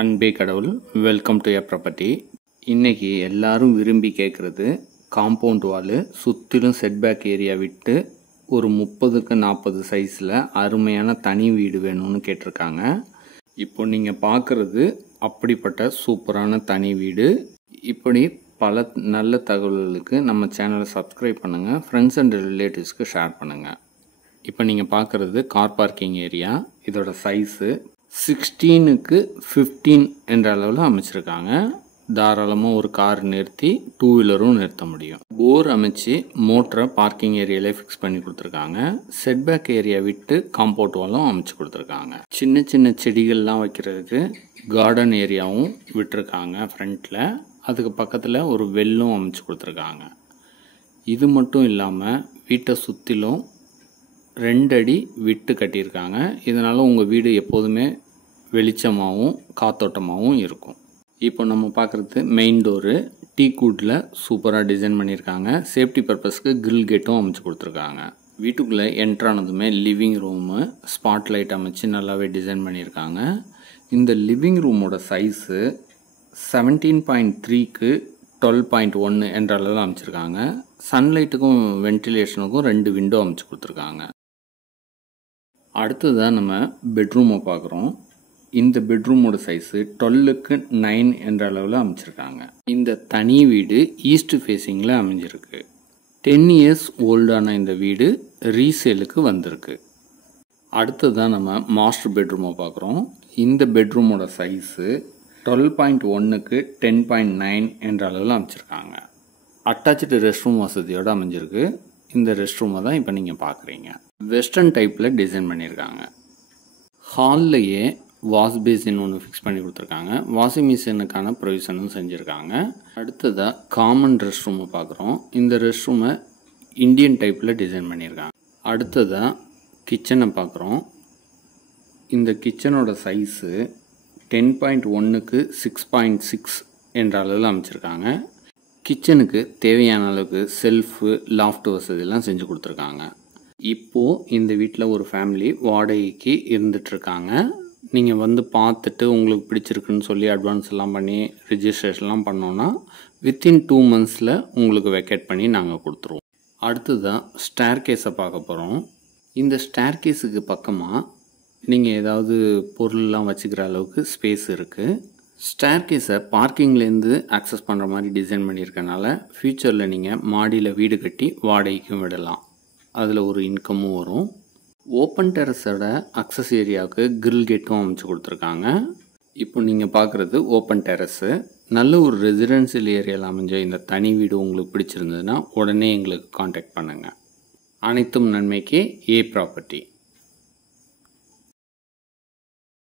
அன்பே கடவுள். Welcome to a property. இன்றைக்கி எல்லாரும் விரும்பி கேட்குறது காம்பவுண்ட் வாலு சுற்றிலும் செட்பேக் ஏரியா விட்டு ஒரு 30க்கு 40 சைஸில் அருமையான தனி வீடு வேணும்னு கேட்டிருக்காங்க. இப்போ நீங்கள் பார்க்குறது அப்படிப்பட்ட சூப்பரான தனி வீடு. இப்படி பல நல்ல தகவல்களுக்கு நம்ம சேனலை சப்ஸ்கிரைப் பண்ணுங்கள், ஃப்ரெண்ட்ஸ் அண்ட் ரிலேட்டிவ்ஸ்க்கு ஷேர் பண்ணுங்கள். இப்போ நீங்கள் பார்க்குறது கார் பார்க்கிங் ஏரியா. இதோட சைஸு 16க்கு 15 என்ற அளவில் அமைச்சிருக்காங்க. தாராளமாக ஒரு கார் நிறுத்தி 2 வீலரும் நிறுத்த முடியும். போர் அமைச்சு மோட்டரை பார்க்கிங் ஏரியாவிலே ஃபிக்ஸ் பண்ணி கொடுத்துருக்காங்க. செட்பேக் ஏரியா விட்டு காம்பவுண்ட் வாலும் அமைச்சு கொடுத்துருக்காங்க. சின்ன சின்ன செடிகள்லாம் வைக்கிறதுக்கு கார்டன் ஏரியாவும் விட்டுருக்காங்க ஃப்ரண்ட்டில். அதுக்கு பக்கத்தில் ஒரு வெல்லும் அமைச்சு கொடுத்துருக்காங்க. இது மட்டும் இல்லாமல் வீட்டை சுற்றிலும் 2 அடி விட்டு கட்டியிருக்காங்க. இதனால் உங்கள் வீடு எப்போதுமே வெளிச்சமாகவும் காத்தோட்டமாகவும் இருக்கும். இப்போ நம்ம பார்க்குறது மெயின் டோரு. டீக்குட்டில் சூப்பராக டிசைன் பண்ணியிருக்காங்க. சேஃப்டி பர்பஸ்க்கு கிரில் கேட்டும் அமைச்சு கொடுத்துருக்காங்க. வீட்டுக்குள்ளே என்ட்ரானதுமே லிவிங் ரூமு ஸ்பாட் லைட் அமைச்சு நல்லாவே டிசைன் பண்ணியிருக்காங்க. இந்த லிவிங் ரூமோட சைஸு 17.3க்கு 12.1 என்ற அளவில் அமைச்சிருக்காங்க. சன்லைட்டுக்கும் வென்டிலேஷனுக்கும் 2 விண்டோ அமைச்சு கொடுத்துருக்காங்க. அடுத்ததாக நம்ம பெட்ரூமை பார்க்குறோம். இந்த பெட்ரூமோட சைஸு 12க்கு 9 என்ற அளவில் அமைச்சிருக்காங்க. இந்த தனி வீடு ஈஸ்ட் ஃபேஸிங்கில் அமைஞ்சிருக்கு. 10 இயர்ஸ் ஓல்டான இந்த வீடு ரீசேலுக்கு வந்திருக்கு. அடுத்ததாக நம்ம மாஸ்டர் பெட்ரூமை பார்க்குறோம். இந்த பெட்ரூமோட சைஸு 12.1க்கு 10.9 என்ற அளவில் அமைச்சிருக்காங்க. அட்டாச்சு ரெஸ்ட் ரூம் வசதியோடு அமைஞ்சிருக்கு. இந்த ரெஸ்ட் ரூமை தான் இப்போ நீங்கள் பார்க்குறீங்க. வெஸ்டர்ன் டைப்பில் டிசைன் பண்ணியிருக்காங்க. ஹால்லையே வாஷ் பேசின் ஒன்று ஃபிக்ஸ் பண்ணி கொடுத்துருக்காங்க. வாஷிங் மிஷினுக்கான ப்ரொவிஷனும் செஞ்சுருக்காங்க. அடுத்ததாக காமன் ரெஸ்ட் ரூமை பார்க்குறோம். இந்த ரெஸ்ட் ரூமை இந்தியன் டைப்பில் டிசைன் பண்ணியிருக்காங்க. அடுத்ததாக கிச்சனை பார்க்குறோம். இந்த கிச்சனோட சைஸு 10.1க்கு 6.6 என்ற அளவில் அமைச்சிருக்காங்க. கிச்சனுக்கு தேவையான அளவுக்கு செல்ஃபு லாஃப்ட் வசதியெல்லாம் செஞ்சு கொடுத்துருக்காங்க. இப்போது இந்த வீட்டில் ஒரு ஃபேமிலி வாடகைக்கு இருந்துகிட்ருக்காங்க. நீங்கள் வந்து பார்த்துட்டு உங்களுக்கு பிடிச்சிருக்குன்னு சொல்லி அட்வான்ஸ் எல்லாம் பண்ணி ரிஜிஸ்ட்ரேஷன்லாம் பண்ணோன்னா வித்தின் 2 மந்த்ஸில் உங்களுக்கு வெக்கேட் பண்ணி நாங்கள் கொடுத்துருவோம். அடுத்ததான் ஸ்டேர் கேஸை பார்க்க போகிறோம். இந்த ஸ்டேர் கேஸுக்கு பக்கமாக நீங்கள் ஏதாவது பொருள்லாம் வச்சுக்கிற அளவுக்கு ஸ்பேஸ் இருக்குது. ஸ்டேர் கேஸை பார்க்கிங்லேருந்து ஆக்சஸ் பண்ணுற மாதிரி டிசைன் பண்ணியிருக்கனால ஃப்யூச்சரில் நீங்கள் மாடியில் வீடு கட்டி வாடகைக்கும் விடலாம். அதில் ஒரு இன்கமும் வரும். ஓப்பன் டெரஸோட அக்சஸ் ஏரியாவுக்கு கிரில் கேட்டும் அமைச்சு கொடுத்துருக்காங்க. இப்போ நீங்கள் பார்க்குறது ஓப்பன் டெரஸு. நல்ல ஒரு ரெசிடென்சியல் ஏரியாவில் அமைஞ்ச இந்த தனி வீடு உங்களுக்கு பிடிச்சிருந்ததுன்னா உடனே எங்களுக்கு காண்டாக்ட் பண்ணுங்கள். அனைத்தும் நன்மைக்கே ஏ ப்ராப்பர்ட்டி.